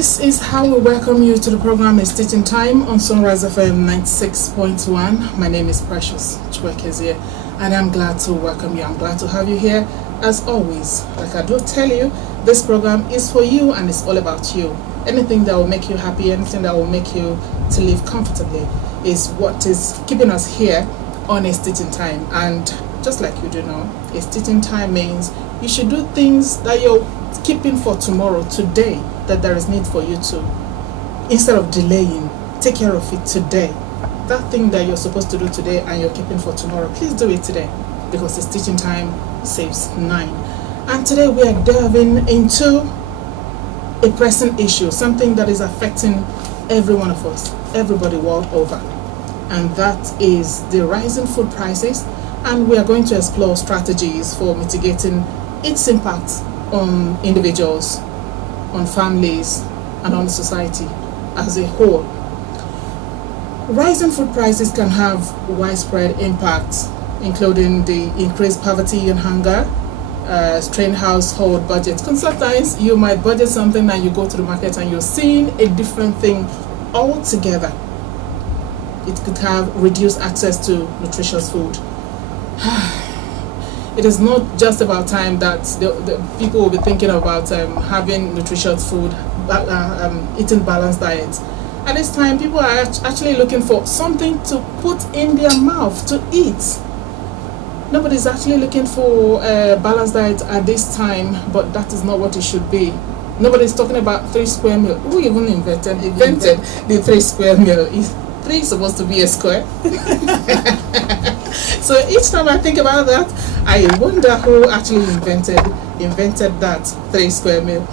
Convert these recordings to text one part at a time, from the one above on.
This is how we welcome you to the program It's Teaching Time on Sunrise FM 96.1. My name is Precious Chukwuezie, and I'm glad to welcome you. I'm glad to have you here. As always, like I do tell you, this program is for you and it's all about you. Anything that will make you happy, anything that will make you to live comfortably is what is keeping us here on It's Teaching Time. And just like you do know, It's Teaching Time means you should do things that you're keeping for tomorrow, today, that there is need for you to, instead of delaying, take care of it today. That thing that you're supposed to do today and you're keeping for tomorrow, please do it today, because It's Teaching Time saves 9. And today we are delving into a pressing issue, something that is affecting every one of us, everybody world over, and that is the rising food prices. And we are going to explore strategies for mitigating its impact on individuals, on families, and on society as a whole. Rising food prices can have widespread impacts, including the increased poverty and hunger, strained household budgets. Because sometimes you might budget something and you go to the market and you're seeing a different thing altogether. It could have reduced access to nutritious food. It is not just about time that the people will be thinking about having nutritious food, eating balanced diets. At this time, people are actually looking for something to put in their mouth to eat. Nobody's actually looking for a balanced diet at this time, but that is not what it should be. Nobody's talking about 3 square meal. Who even invented the 3 square meal? Is 3 supposed to be a square? So each time I think about that, I wonder who actually invented that 3 square meal.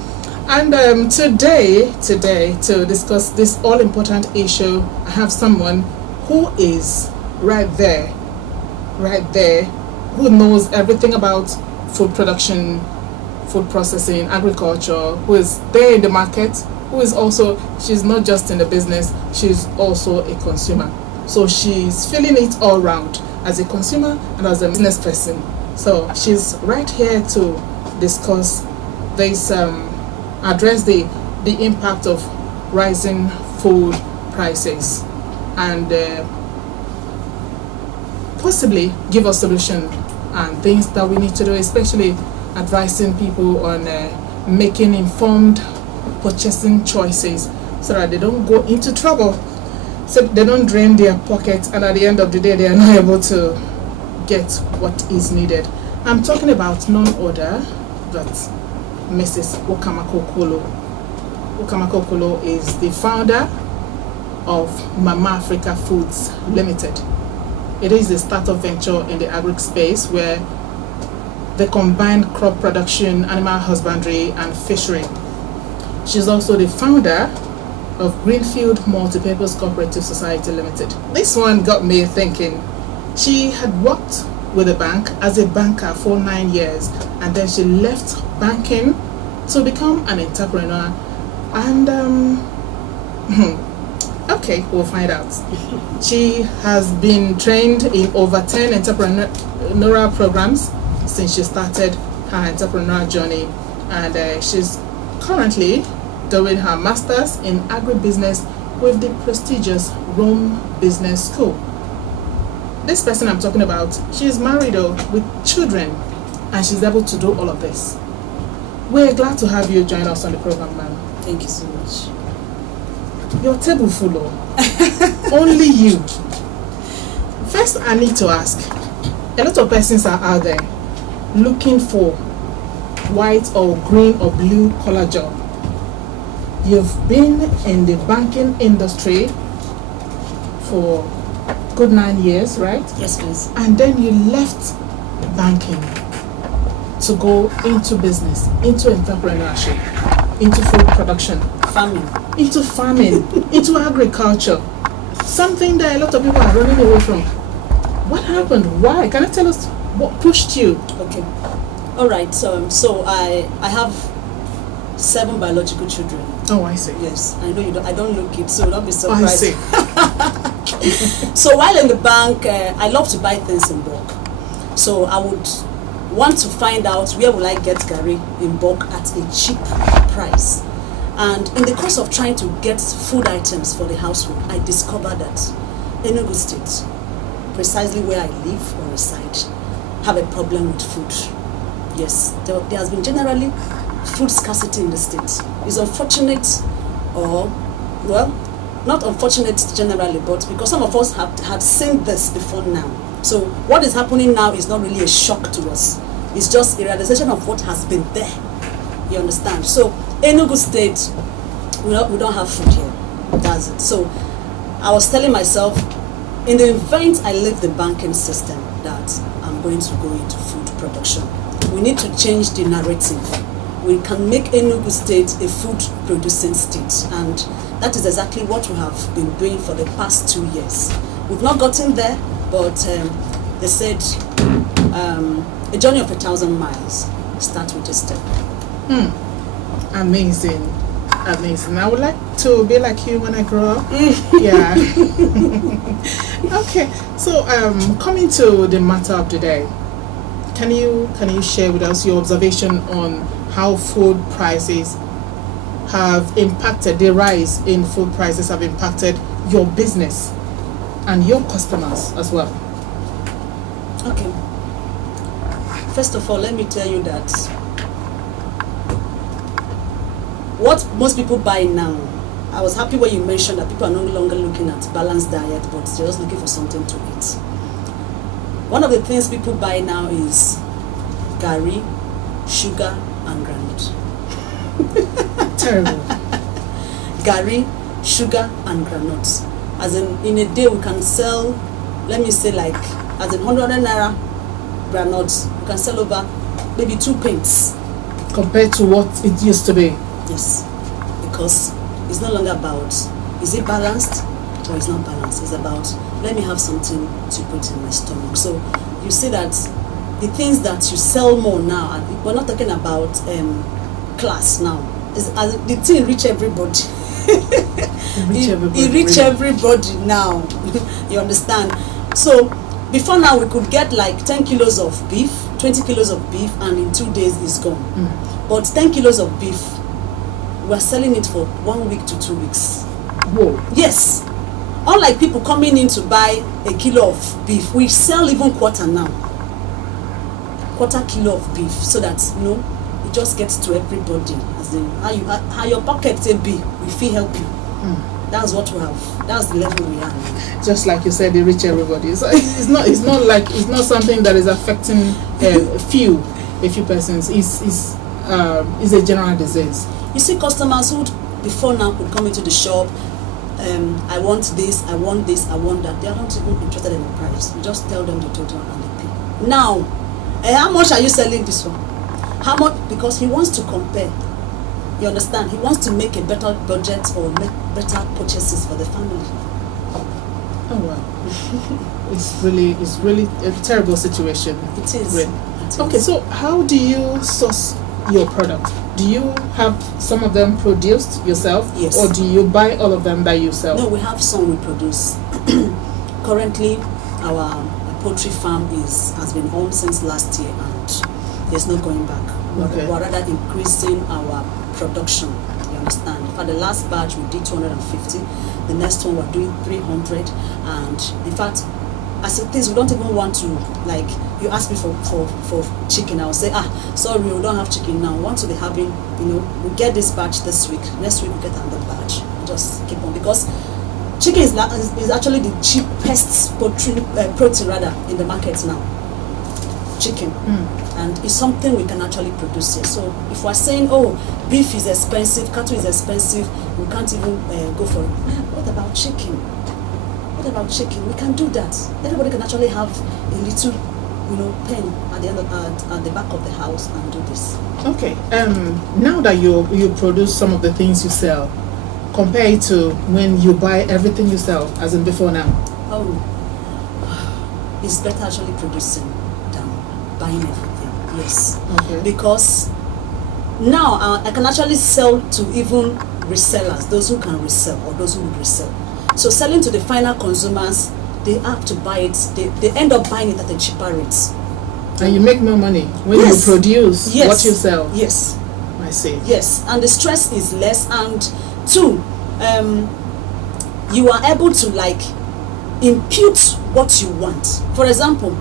And today, to discuss this all-important issue, I have someone who is right there, who knows everything about food production, food processing, agriculture, who is there in the market, who is also, she's not just in the business, she's also a consumer. So she's feeling it all round as a consumer and as a business person. So she's right here to discuss this, address the impact of rising food prices and possibly give us solution and things that we need to do, especially advising people on making informed purchasing choices so that they don't go into trouble, so they don't drain their pockets, and at the end of the day they are not able to get what is needed. I'm talking about none other but Mrs. Ukamaka Okolo. Ukamaka Okolo is the founder of Mama Africa Foods Limited. It is a startup venture in the agri space where they combine crop production, animal husbandry, and fishery. She's also the founder of Greenfield Multipurpose Cooperative Society Limited. This one got me thinking. She had worked with a bank as a banker for 9 years, and then she left banking to become an entrepreneur. And okay, we'll find out. She has been trained in over 10 entrepreneurial programs since she started her entrepreneurial journey, and she's currently doing her master's in agribusiness with the prestigious Rome Business School. This person I'm talking about, she's married with children, and she's able to do all of this. We're glad to have you join us on the program, ma'am. Thank you so much. Your table full of only you. First, I need to ask, a lot of persons are out there looking for white or green or blue collar job. You've been in the banking industry for good 9 years, right? Yes, please. And then you left banking to go into business, into entrepreneurship, into food production, into farming, into agriculture. Something that a lot of people are running away from. What happened? Why? Can you tell us what pushed you? Okay. All right. So I have 7 biological children. Oh, I see. Yes, I know you don't. I don't look it, so don't be surprised. I see. So while in the bank, I love to buy things in bulk. So I would want to find out where will I get Gary in bulk at a cheap price. And in the course of trying to get food items for the household, I discovered that Enugu State, precisely where I live or reside, have a problem with food. Yes, there has been generally food scarcity in the state. It's unfortunate, or, well, not unfortunate generally, but because some of us had seen this before now. So what is happening now is not really a shock to us. It's just a realization of what has been there. You understand? So Enugu State, we don't have food here. That's it. So I was telling myself, in the event I leave the banking system, that I'm going to go into food production. We need to change the narrative. We can make Enugu State a food producing state, and that is exactly what we have been doing for the past 2 years. We've not gotten there, but they said a journey of 1,000 miles starts with a step. Amazing. I would like to be like you when I grow up. Yeah. Okay. So coming to the matter of the day, can you share with us your observation on how food prices have impacted, the rise in food prices have impacted your business and your customers as well? Okay. First of all, let me tell you that what most people buy now, I was happy when you mentioned that people are no longer looking at balanced diet, but they're just looking for something to eat. One of the things people buy now is gari, sugar, and groundnut. Terrible. Gari, sugar, and groundnuts. As in a day we can sell, let me say like, as in 100 naira groundnuts, we can sell over maybe 2 pints. Compared to what it used to be. Yes, because it's no longer about, is it balanced or it's not balanced? It's about, let me have something to put in my stomach. So you see that the things that you sell more now, and we're not talking about class now, is the thing reach everybody. It reach everybody now. You understand? So before now we could get like 10 kilos of beef, 20 kilos of beef, and in 2 days it's gone. But 10 kilos of beef, we're selling it for 1 week to 2 weeks. Whoa. Yes. Unlike people coming in to buy a kilo of beef, we sell even quarter now. Quarter kilo of beef, so that it just gets to everybody. As in how your pocket say be, we feel help you. That's what we have. That's the level we are. Just like you said, they reach everybody. So it's not something that is affecting a few persons. It's a general disease. You see customers who before now could come into the shop, I want this, I want this, I want that. They are not even interested in the price. You just tell them the total and they pay. Now, how much are you selling this one? How much? Because he wants to compare. You understand? He wants to make a better budget or make better purchases for the family. Oh wow. It's really a terrible situation. It is. Really. It is. Okay, so how do you source your product? Do you have some of them produced yourself? Yes. Or do you buy all of them that you sell? No, we have some we produce. Currently, our poultry farm has been on since last year, and there's no going back. Okay. We're rather increasing our production. You understand? For the last batch, we did 250. The next one, we're doing 300. And in fact, as it is, we don't even want to, like, you ask me for chicken, I'll say, sorry, we don't have chicken now. We want to be having, we get this batch this week. Next week, we get another batch. Just keep on. Because chicken is actually the cheapest protein rather in the market now. Chicken. And it's something we can actually produce here. So if we're saying, beef is expensive, cattle is expensive, we can't even go for it. What about chicken? What about chicken? We can do that. Everybody can actually have a little, pen at the end at the back of the house and do this. Okay. Now that you produce some of the things you sell, compare it to when you buy everything you sell, as in before now. It's better actually producing than buying everything. Yes. Okay. Because now I can actually sell to even resellers, those who can resell or those who would resell. So selling to the final consumers, they have to buy it. They end up buying it at a cheaper rate. And you make more money when you produce what you sell. Yes. My I see. Yes, and the stress is less. And two, you are able to like impute what you want. For example,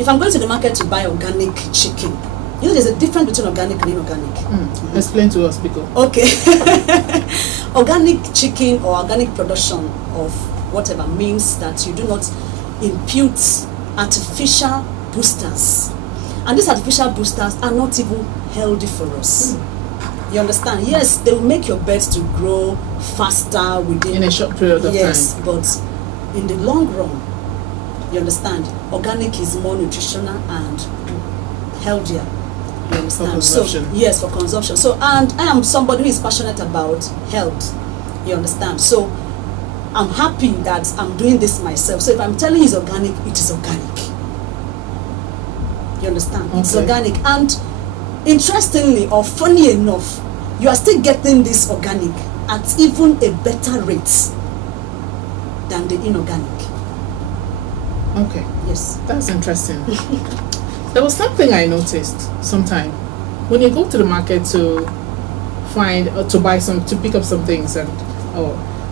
if I'm going to the market to buy organic chicken, you know there's a difference between organic and inorganic. Explain to us, Biko. Okay. Organic chicken or organic production of whatever means that you do not impute artificial boosters. And these artificial boosters are not even healthy for us. You understand? Yes, they will make your beds to grow faster within In a short period of yes, time. but in the long run, you understand, organic is more nutritional and healthier. You understand? For consumption. So yes, for consumption. So, and I am somebody who is passionate about health. You understand? So I'm happy that I'm doing this myself. So if I'm telling you it's organic, it is organic. You understand? It's Okay. organic. And interestingly or funny enough, you are still getting this organic at even a better rate than the inorganic. Okay. Yes. That's interesting. There was something I noticed sometime when you go to the market to find to buy some to pick up some things and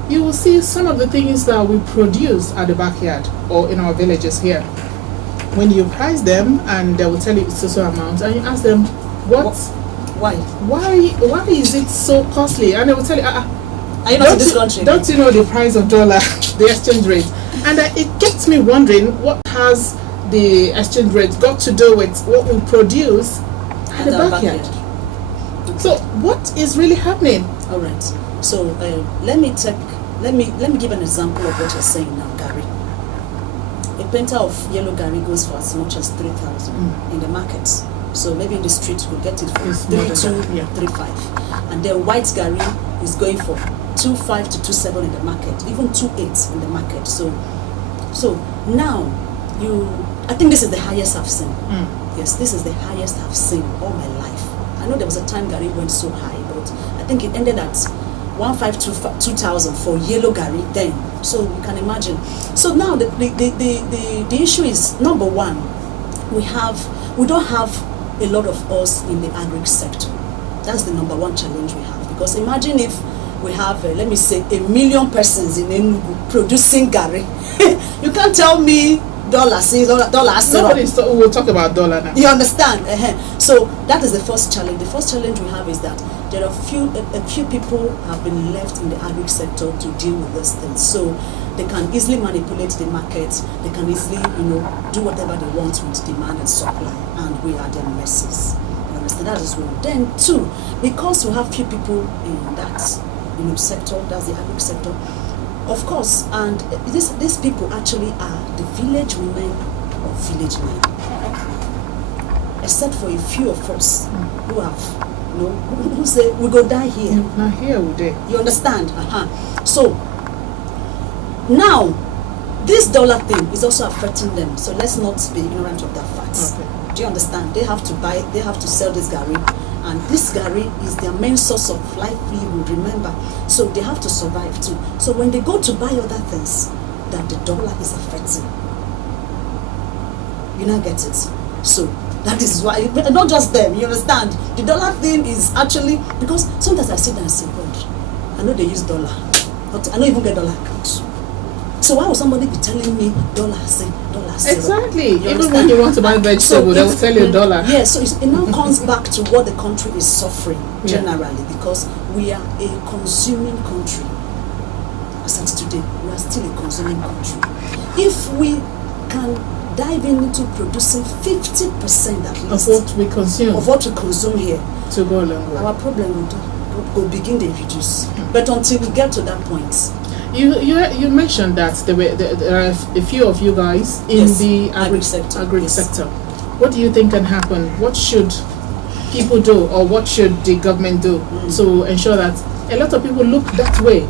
you will see some of the things that we produce at the backyard or in our villages here. When you price them and they will tell you it's so amount and you ask them Why? why is it so costly, and they will tell you Are you not in this country? don't you know the price of dollar, the exchange rate? And it gets me wondering, what has the exchange rate got to do with what we produce at the our backyard? Okay. So what is really happening? All right. So let me give an example of what you're saying now, Gary. A painter of yellow Gary goes for as much as 3,000 in the market. So maybe in the street you could get it for It's more than 3,200, that, yeah. 3,500. And then white Gary is going for 2,500 to 2,700 in the market, even 2,800 in the market. So now I think this is the highest I've seen. Yes, this is the highest I've seen all my life. I know there was a time Gary went so high, but I think it ended at 1,500 to 2,000 for yellow Gary then. So you can imagine. So now the issue is, number one, we don't have a lot of us in the agri sector. That's the number one challenge we have. Because imagine if we have, let me say, 1 million persons in Enugu producing Gary. You can't tell me dollar syrup. We'll talk about dollar now. You understand? So that is the first challenge. The first challenge we have is that there are a few people have been left in the agri sector to deal with these things. So they can easily manipulate the market. They can easily, do whatever they want with demand and supply, and we are their messes. You understand? That is one. Then two, because we have few people in that sector, that's the agri sector. Of course, and these people actually are the village women or village men. Except for a few of us who have, who say, we go die here. Now here we do. You understand? So, now, this dollar thing is also affecting them. So let's not be ignorant of that fact. Okay. Do you understand? They have to sell this Gary. And this Gary is their main source of livelihood, remember. So they have to survive too. So when they go to buy other things, that the dollar is affecting. You now get it. So that is why, not just them, you understand? The dollar thing is actually, because sometimes I sit there and say, God, I know they use dollar, but I don't even get dollar account. So why would somebody be telling me dollar? Exactly. You Even understand? when you want to buy vegetable, they will tell you dollar. Yeah, so it now comes back to what the country is suffering generally, because we are a consuming country. As at today, we are still a consuming country. If we can dive into producing 50% at least of what we consume here, to go along with, our problem will begin to reduce. But until we get to that point. You mentioned that there are a few of you guys in the agri sector. What do you think can happen? What should people do, or what should the government do to ensure that a lot of people look that way,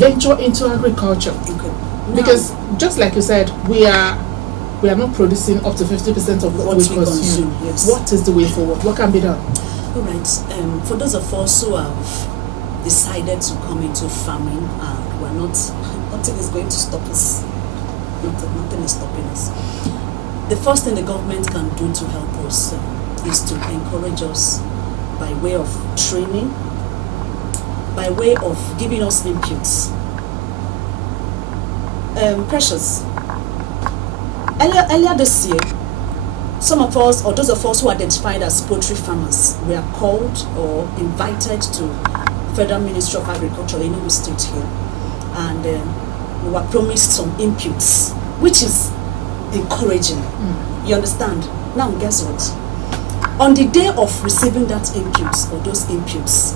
venture into agriculture? Okay. Because just like you said, we are not producing up to 50% of what we consume. Yes. What is the way forward? What can be done? All right. For those of us who have decided to come into farming, nothing is going to stop us. Nothing is stopping us. The first thing the government can do to help us is to encourage us by way of training, by way of giving us inputs. Precious, earlier this year, some of us, or those of us who identified as poultry farmers, were called or invited to Federal Ministry of Agriculture, Enugu State here, and we were promised some inputs, which is encouraging. You understand? Now, guess what? On the day of receiving that inputs, or those inputs,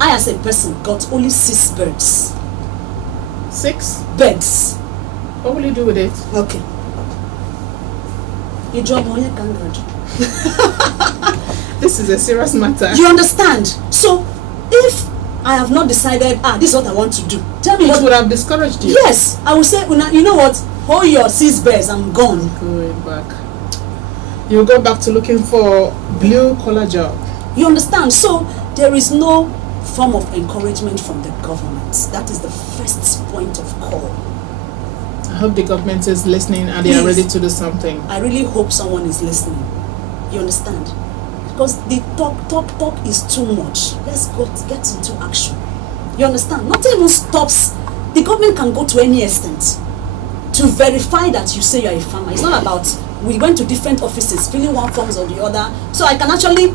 I as a person got only 6 birds. 6 birds. What will you do with it? Okay. This is a serious matter. You understand? So, if I have not decided, this is what I want to do, tell me It what would have discouraged you. Yes, I will say, you know what? Hold your 6 birds, I'm gone. Going back. You go back to looking for blue collar job. You understand? So, there is no form of encouragement from the government. That is the first point of call. I hope the government is listening and they are ready to do something. I really hope someone is listening. You understand? Because the talk is too much. Let's get into action. You understand? Nothing even stops. The government can go to any extent to verify that you say you are a farmer. It's not about we went to different offices, filling one forms or the other. So I can actually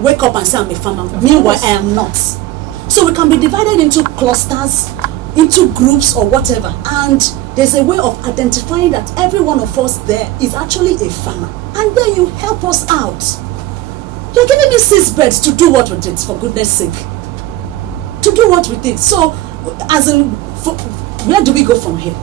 wake up and say I'm a farmer. Meanwhile, I am not. So we can be divided into clusters, into groups or whatever. And there's a way of identifying that every one of us there is actually a farmer. And then you help us out. You're giving me 6 birds to do what with it, for goodness sake. To do what with it? So, as in, where do we go from here?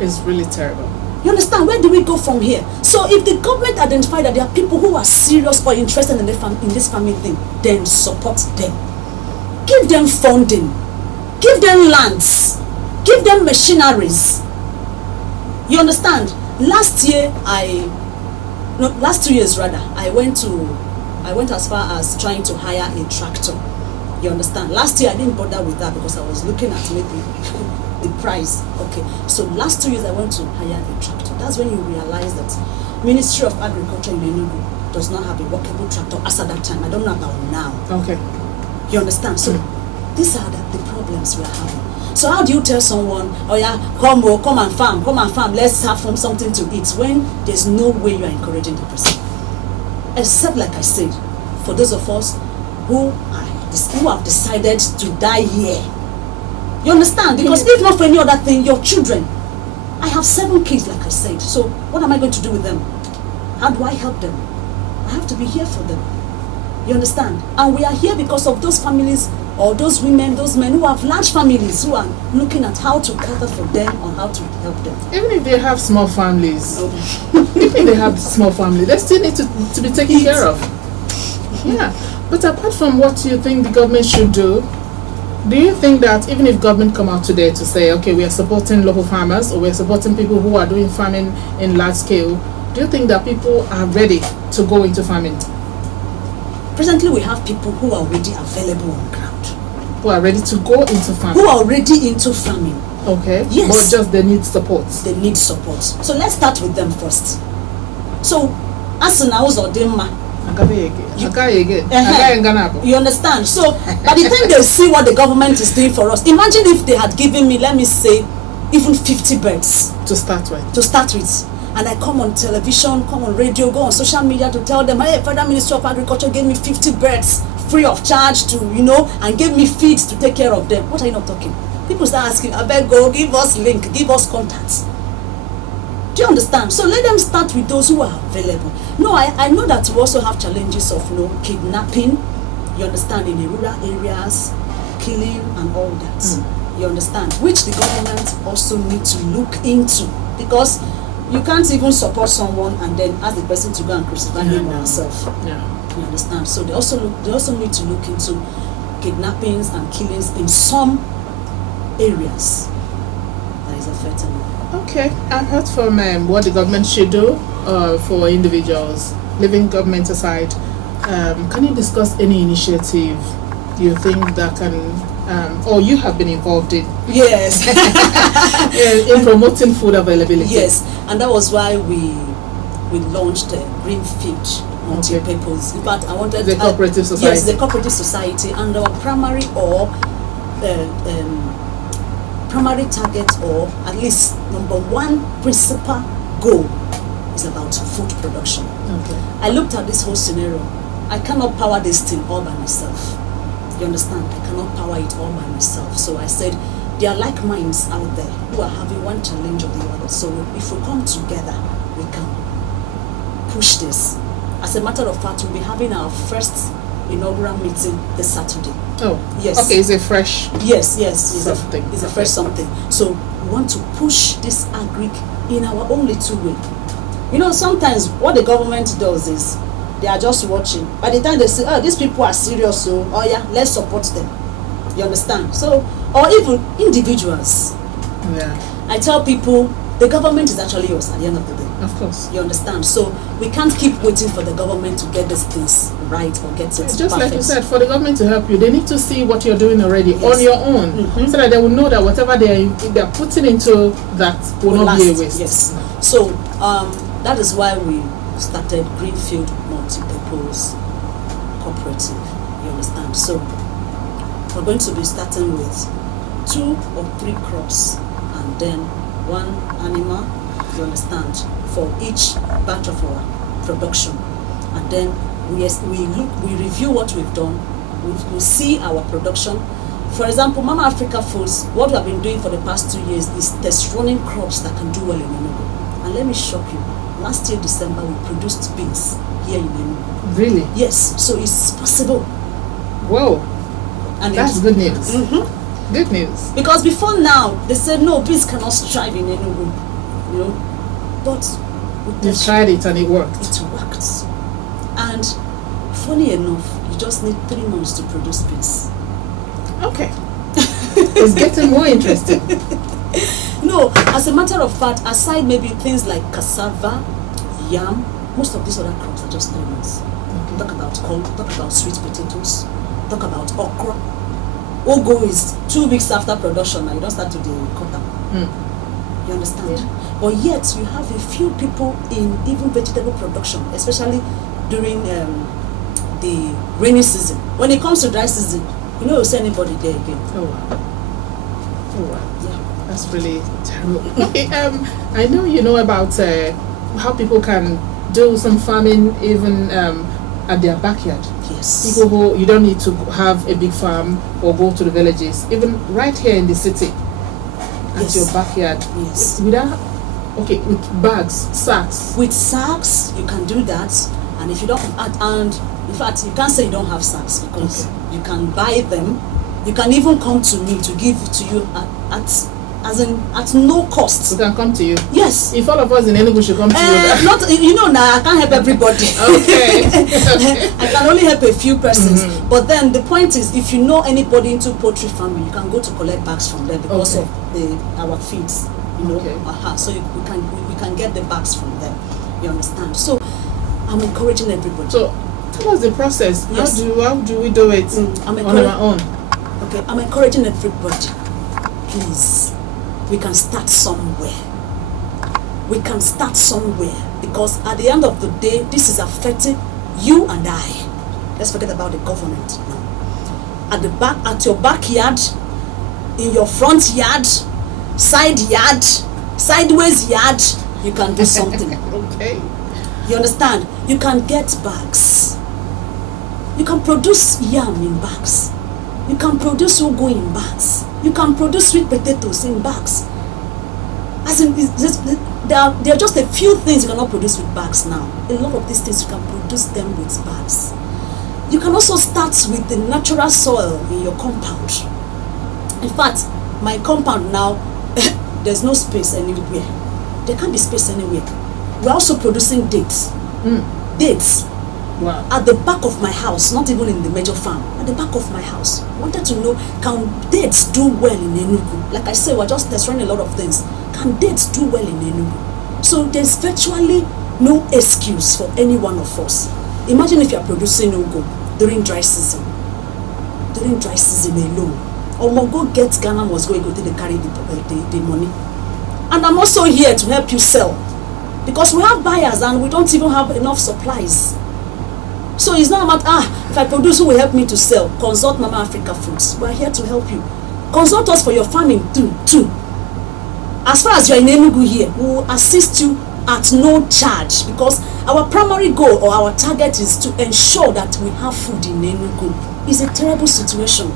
It's really terrible. You understand? Where do we go from here? So, if the government identify that there are people who are serious or interested in this farming thing, then support them. Give them funding. Give them lands. Give them machineries. You understand? Last 2 years rather, I went as far as trying to hire a tractor. You understand? Last year I didn't bother with that because I was looking at maybe the price. Okay, so last 2 years I went to hire a tractor. That's when you realize that Ministry of Agriculture in Enugu does not have a workable tractor as at that time. I don't know about now. Okay. You understand? So these are the problems we are having. So how do you tell someone, oh yeah, come and farm, let's have something to eat, when there's no way you are encouraging the person? Except, like I said, for those of us who have decided to die here. You understand? Because if not for any other thing, your children. I have 7 kids, like I said. So what am I going to do with them? How do I help them? I have to be here for them. You understand? And we are here because of those families, or those women, those men who have large families, who are looking at how to cater for them or how to help them. Even if they have small families, they still need to be taken care of. Yeah. But apart from what you think the government should do you think that even if government come out today to say, okay, we are supporting local farmers, or we are supporting people who are doing farming in large scale, do you think that people are ready to go into farming? Presently, we have people who are already available on ground. Who are ready to go into farming? Who are already into farming. Okay. Yes. But just they need support. They need support. So let's start with them first. So, Asuna Udimma. You understand? So, by the time they see what the government is doing for us, imagine if they had given me, let me say, even 50 birds. To start with. And I come on television, come on radio, go on social media to tell them, hey, Federal Ministry of Agriculture gave me 50 birds free of charge to, and gave me feeds to take care of them. What are you not talking? People start asking, I beg go, give us link, give us contacts. Do you understand? So let them start with those who are available. No, I know that we also have challenges of, kidnapping, you understand, in the rural areas, killing and all that. You understand? Which the government also need to look into, because you can't even support someone and then ask the person to go and crucify him or herself. Yeah. You understand? So they also need to look into kidnappings and killings in some areas that is affecting. Okay, I've heard from what the government should do for individuals. Leaving government aside, can you discuss any initiative you think that can, or you have been involved in? Yes. In promoting food availability. Yes, and that was why we launched Green Field multi-purpose. In fact, I wanted the cooperative society. Yes, the cooperative society, and our primary primary target, or at least number one principal goal, is about food production. Okay. I looked at this whole scenario. I cannot power this thing all by myself. You understand? I cannot power it all by myself. So I said, there are like minds out there who are having one challenge or the other. So if we come together, we can push this. As a matter of fact, we'll be having our first inaugural meeting this Saturday. Oh, yes. Okay, it's a fresh. Yes, something. It's a fresh something. So we want to push this agric in our own little way. You know, sometimes what the government does is they are just watching. By the time they say, oh, these people are serious, so oh yeah, let's support them. You understand? So, or even individuals. Yeah. I tell people the government is actually yours at the end of the day. Of course. You understand? So we can't keep waiting for the government to get these things right or get it Just perfect. like you said, for the government to help you, they need to see what you're doing already Yes. on your own, so that they will know that whatever they're putting into that will not be a waste. Yes. So that is why we started Greenfield Multi-Purpose Cooperative. You understand? So we're going to be starting with 2 or 3 crops and then 1 animal. You understand? For each batch of our production, and then we review what we've done. We see our production. For example, Mama Africa Foods, what we have been doing for the past 2 years is test running crops that can do well in Enugu. And let me shock you, last year December we produced beans here in Enugu. Really? Yes, so it's possible. Whoa, And that's good news. Good news. Because before now they said no, beans cannot strive in Enugu, you know, but You tried it and it worked. it worked. And funny enough, you just need 3 months to produce beans. Okay. It's getting more interesting. No, as a matter of fact, aside maybe things like cassava, yam, most of these other crops are just 3 months. Okay. Talk about corn, talk about sweet potatoes, talk about okra. Ogo is 2 weeks after production, and you don't start to cut them. You understand? Yeah. But yet you have a few people in even vegetable production, especially during the rainy season. When it comes to dry season, you know, you'll see anybody there again. Oh wow. Oh wow. Yeah. That's really terrible. Okay, I know you know about how people can do some farming even at their backyard. Yes. People who you don't need to have a big farm or go to the villages, even right here in the city, at Yes. your backyard. Yes. Without, okay, with bags, sacks. With sacks, you can do that. And if you don't, and in fact, you can't say you don't have sacks, because you can buy them. You can even come to me to give it to you at no cost. We can come to you. Yes. If all of us in Enugu should come to you. Not, you know, now I can't help everybody. Okay. I can only help a few persons. But then the point is, if you know anybody into poultry farming, you can go to collect bags from them because of our feeds. You know, Okay. so we can get the bags from them. You understand? So I'm encouraging everybody. So tell us the process. Yes. How do we do it I'm on our own? Okay, I'm encouraging everybody. Please, we can start somewhere. We can start somewhere, because at the end of the day, this is affecting you and I. Let's forget about the government now. At your backyard, in your front yard, side yard, sideways yard, you can do something. Okay. You understand? You can get bags. You can produce yam in bags. You can produce ugu in bags. You can produce sweet potatoes in bags. As in, there are just a few things you cannot produce with bags now. A lot of these things you can produce them with bags. You can also start with the natural soil in your compound. In fact, my compound now, there's no space anywhere. There can't be space anywhere. We're also producing dates. Dates. Wow. At the back of my house, not even in the major farm, at the back of my house. Wanted to know, can dates do well in Enugu? Like I said, we're just testing a lot of things. Can dates do well in Enugu? So there's virtually no excuse for any one of us. Imagine if you're producing ugu during dry season. During dry season alone. Or go get Ghana must go to carry the money. And I'm also here to help you sell. Because we have buyers and we don't even have enough supplies. So it's not about, if I produce, who will help me to sell? Consult Mama Africa Foods. We're here to help you. Consult us for your farming too. As far as you're in Enugu here, we will assist you at no charge, because our primary goal or our target is to ensure that we have food in Enugu. It's a terrible situation.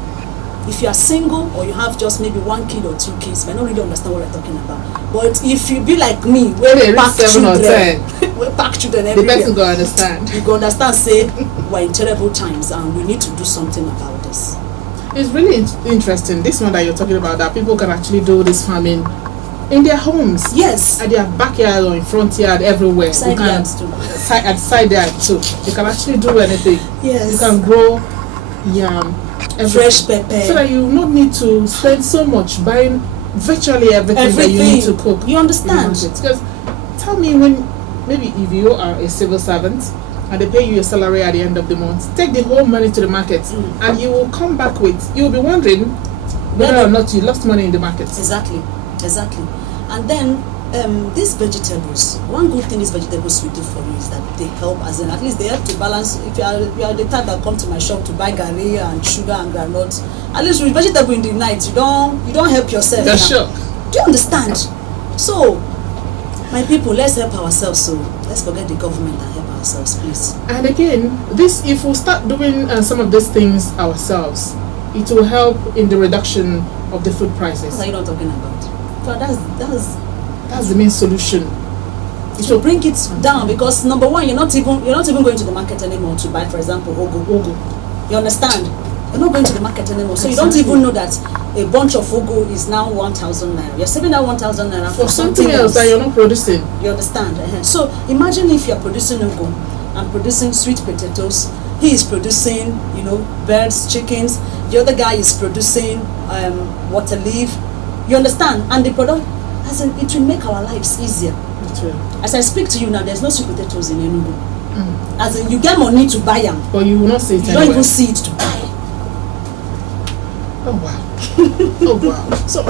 If you are single or you have just maybe 1 kid or 2 kids, you might not really understand what we're talking about. But if you be like me, we pack 7 or 10, we pack children the everywhere. person go understand. You go understand, say, we're in terrible times and we need to do something about this. It's really interesting, this one that you're talking about, that people can actually do this farming in their homes. Yes. At their backyard or in front yard, everywhere. Side yards too. At side yard too. You can actually do anything. Yes. You can grow yam, fresh pepper. so that you will not need to spend so much buying virtually everything that you need to cook. You understand? Because tell me, when maybe if you are a civil servant and they pay you your salary at the end of the month, take the whole money to the market and you will come back with, you'll be wondering whether or not you lost money in the market. Exactly. And then these vegetables, one good thing these vegetables will do for you is that they help, as in at least they help to balance. If you are the type that come to my shop to buy garri and sugar and groundnuts, at least with vegetable in the night you don't help yourself. Yeah, sure. Do you understand? So my people, let's help ourselves. So let's forget the government and help ourselves, please. And again, this, if we start doing some of these things ourselves, it will help in the reduction of the food prices. What are you not talking about? But that's the main solution. It will bring it down, because number one, you're not even going to the market anymore to buy, for example, ugu. You understand? You're not going to the market anymore, so exactly. You don't even know that a bunch of ugu is now 1,000 naira. You're saving that 1,000 naira for something else that you're not producing. You understand? So imagine if you're producing ugu and producing sweet potatoes. He is producing, birds, chickens. The other guy is producing water leaf. You understand? And the product, it will make our lives easier. As I speak to you now, there's no sweet potatoes in Enugu. As in, you get money to buy them, but you will not see it. You don't even see it to buy. Oh wow! Oh wow! So,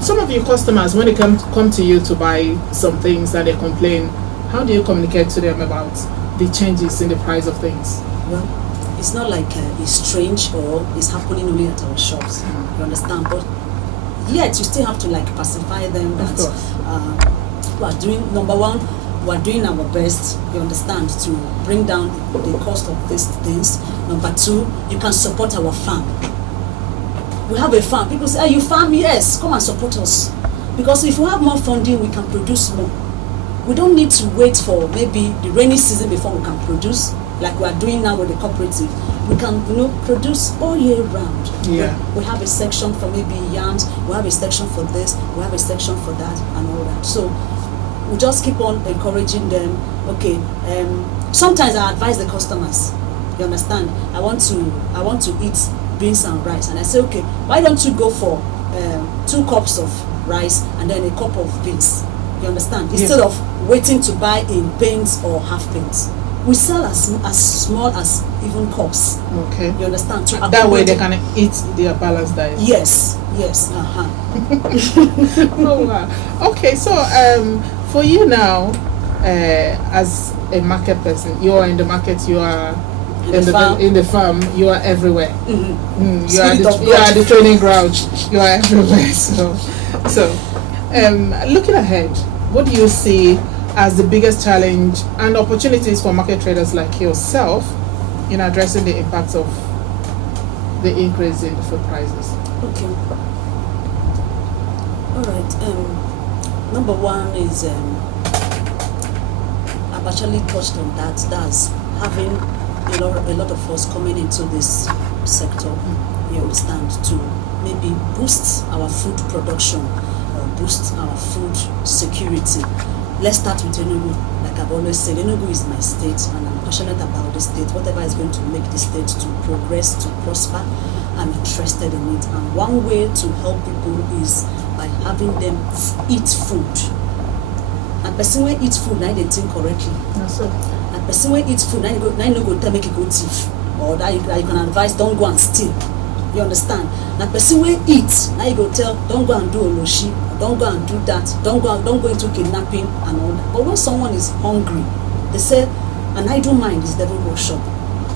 some of your customers, when they come to you to buy some things that they complain, how do you communicate to them about the changes in the price of things? Well, it's not like it's strange or it's happening only at our shops. You understand? But yet you still have to pacify them that we're doing, number one, we're doing our best, you understand, to bring down the cost of these things. Number two, you can support our farm. We have a farm. People say, you farm? Yes, come and support us. Because if we have more funding, we can produce more. We don't need to wait for maybe the rainy season before we can produce, like we are doing now with the cooperative. We can, produce all year round. Yeah. We have a section for maybe yams, we have a section for this, we have a section for that, and all that. So we just keep on encouraging them. Okay, sometimes I advise the customers, you understand, I want to eat beans and rice, and I say, okay, why don't you go for 2 cups of rice and then a cup of beans, you understand, instead of waiting to buy in pints or half pints. We sell as small as even cups. Okay. You understand? That way they can eat their balanced diet. Yes. Oh wow. Okay, so for you now, as a market person, you are in the market, you are in the farm, you are everywhere. You are the training ground. You are everywhere. So looking ahead, what do you see as the biggest challenge and opportunities for market traders like yourself in addressing the impacts of the increase in the food prices? Okay. All right. Number one is I've actually touched on that. That's having a lot of us coming into this sector. You understand, to maybe boost our food production or boost our food security. Let's start with Enugu. Like I've always said, Enugu is my state, and I'm passionate about the state. Whatever is going to make the state to progress, to prosper, I'm interested in it. And one way to help people is by having them eat food. And person when eat food, now they think correctly. Yes, sir. And person when eat food, now you go tell make you go thief, or that you can advise don't go and steal. You understand? Now person when eat, now you go tell don't go and do oloshi. Don't go and do that. Don't go into kidnapping and all that. But when someone is hungry, they say an idle mind is devil workshop.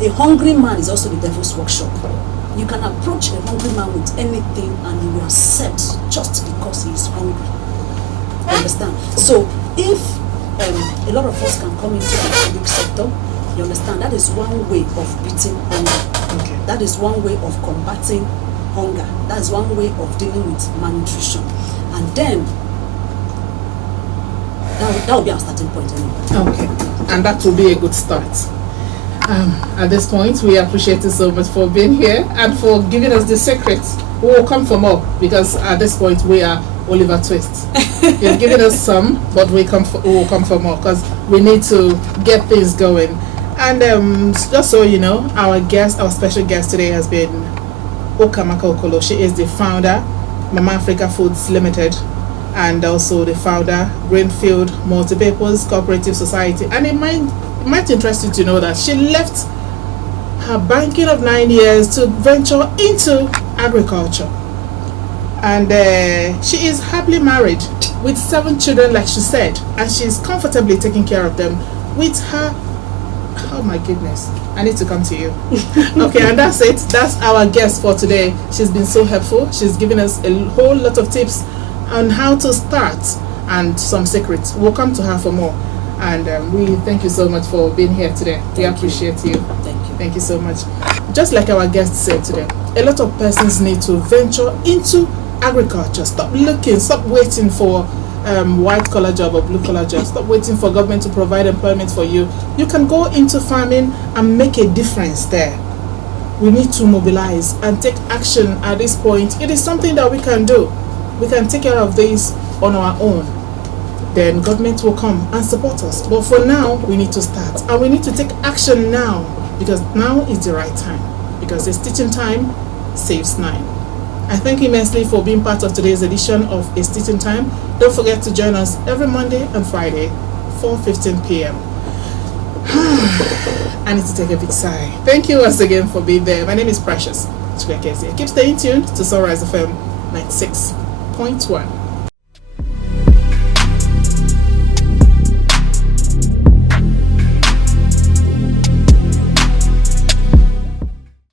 A hungry man is also the devil's workshop. You can approach a hungry man with anything and he will accept just because he is hungry. You understand? So if a lot of us can come into the public sector, you understand, that is one way of beating hunger. Okay. That is one way of combating hunger. That is one way of dealing with malnutrition. And then that will be our starting point anyway. Okay, and that will be a good start. At this point, we appreciate you so much for being here and for giving us the secrets. We will come for more because at this point we are Oliver Twist. You've given us some, but we will come for more because we need to get things going. And just so you know, our special guest today has been Ukamaka Okolo. She is the founder, Mama Africa Foods Limited, and also the founder, Greenfield Multipurpose Cooperative Society. And it might interest you to know that she left her banking of 9 years to venture into agriculture. And she is happily married with 7 children, like she said, and she's comfortably taking care of them with her. Oh my goodness, I need to come to you. Okay, and that's it. That's our guest for today. She's been so helpful. She's given us a whole lot of tips on how to start and some secrets. We'll come to her for more. And we thank you so much for being here today. We appreciate you. Thank you. Thank you so much. Just like our guest said today, a lot of persons need to venture into agriculture. Stop looking, stop waiting for white collar job or blue collar job. Stop waiting for government to provide employment for you. You can go into farming and make a difference there. We need to mobilize and take action at this point. It is something that we can do. We can take care of this on our own. Then government will come and support us. But for now, we need to start. And we need to take action now, because now is the right time. Because the Stitching Time saves 9. I thank you immensely for being part of today's edition of A Stitching Time. Don't forget to join us every Monday and Friday, 4:15 p.m. I need to take a big sigh. Thank you once again for being there. My name is Precious Chukwuezie. Keep staying tuned to Sunrise FM 96.1.